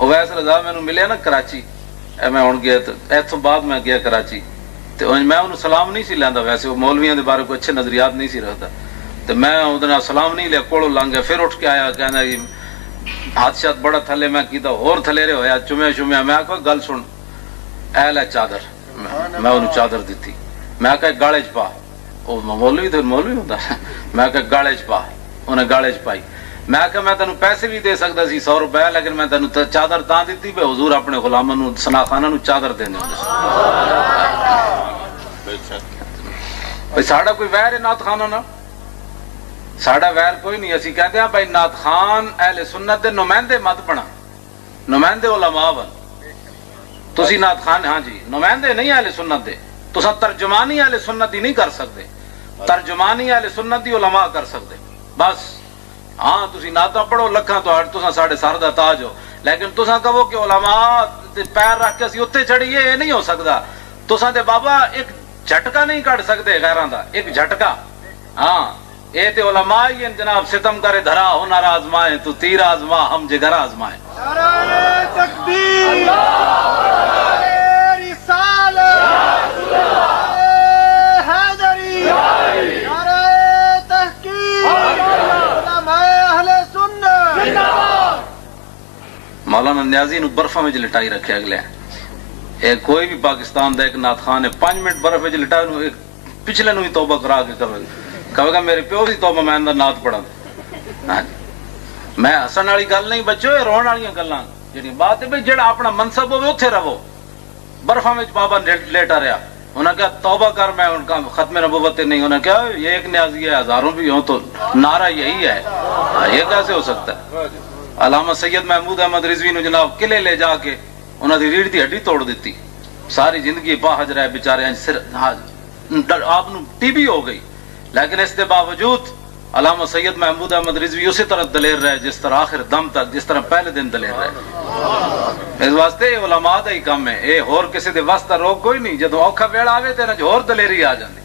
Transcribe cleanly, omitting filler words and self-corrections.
اویس رضا مینوں ملیا نا کراچی، میں ہن گیا تے ایتھوں بعد میں گیا کراچی تے میں انہوں سلام نہیں سی لیندا، ویسے وہ مولویاں دے بارے کوئی اچھے نظریات نہیں سی رکھدا، تے میں اودے نال سلام نہیں لیا، کولوں لنگ گیا، پھر اٹھ کے آیا کہندا جی ہاتھ شات بڑا تھلے، میں کیتا ہور تھلیرے ہویا، چومیا میں آکھا گل سن، اے لے چادر، میں انہوں چادر دتی، میں آکھا گاڑے چ پا، وہ مولوی تے مولوی ہوندا، میں آکھا گاڑے چ پا، انہیں گاڑے چ پائی، میں آکھا میں تینوں پیسے بھی دے سکتا سی 100 روپے، لیکن میں تینوں چادر تاں دتی پہ حضور اپنے غلاماں نوں ثنا خانہ نوں چادر دیندے بھائی ساڈا کوئی ویر ہے نعت خانہ نال؟ ساڈا ویر کوئی نہیں، اسی کہتے ہیں بھائی نعت خان اہل سنت دے نمائندے مت بنا، نمائندے علماء بن، تسی نعت خان ہاں جی نمائندے نہیں اہل سنت دے، تساں ترجمانی اہل سنت دی نہیں کر سکتے، ترجمانی اہل سنت دی علماء کر سکتے بس۔ ہاں تسی نعتاں پڑھو لکھاں تو تساں ساڈے سر دا تاج ہو، لیکن تساں کہو کہ علماء تے پیر رکھ کے اسی اوتے چڑھیے، یہ نہیں ہو سکتا۔ تساں تے بابا ایک جھٹکا نہیں کٹ سکتے غیراں دا، ایک جھٹکا، ہاں اے تے علماء ہی ہیں جناب، ستم کرے دھرا ہنر آزمائے تو تیر آزما ہم جگر آزمائے۔ نعرہ تکبیر، نعرہ رسالت، نعرہ حیدری، نعرہ تحقیق، علماء اہل سنت۔ مولانا نیازی نو برفاں وچ لٹائی رکھے اگلے، اے کوئی بھی پاکستان دا ایک نعت خان ہے 5 منٹ برف وچ لٹا نو پچھلے نو ہی توبہ کرا کے کہے گا میرے پیو دی توبہ میں اندر نعت پڑھا۔ ہاں جی میں ہسن والی گل نہیں بچو، یہ رون والی گلاں جڑی بات ہے بھئی جڑا اپنا منصب ہوے اوتھے رہو۔ برفاں وچ بابا لیٹا رہا، انہوں نے کہا توبہ کر، میں ان کا ختم نبوت نہیں، انہوں نے کہا یہ ایک نیازی ہے ہزاروں بھی ہوں تو نعرہ یہی ہے، یہ کیسے ہو سکتا ہے؟ علامہ سید محمود احمد رضوی نو جناب قلعے لے جا کے انہوں نے ریڑھ دی ہڈی توڑ دیتی، ساری زندگی پاہج رہے بیچارے، آپ ٹی بی ہو گئی، لیکن اس کے باوجود علامہ سید محمود احمد رضوی اسی طرح دلیر رہے جس طرح آخر دم تک، جس طرح پہلے دن دلیر رہے۔ اس واسطے علماء دا ہی کام ہے، یہ ہور کسی دے واسطہ روک کوئی نہیں، جدو اوکھا ویڑا آوے تے نہ ہور دلیری آ جاندی۔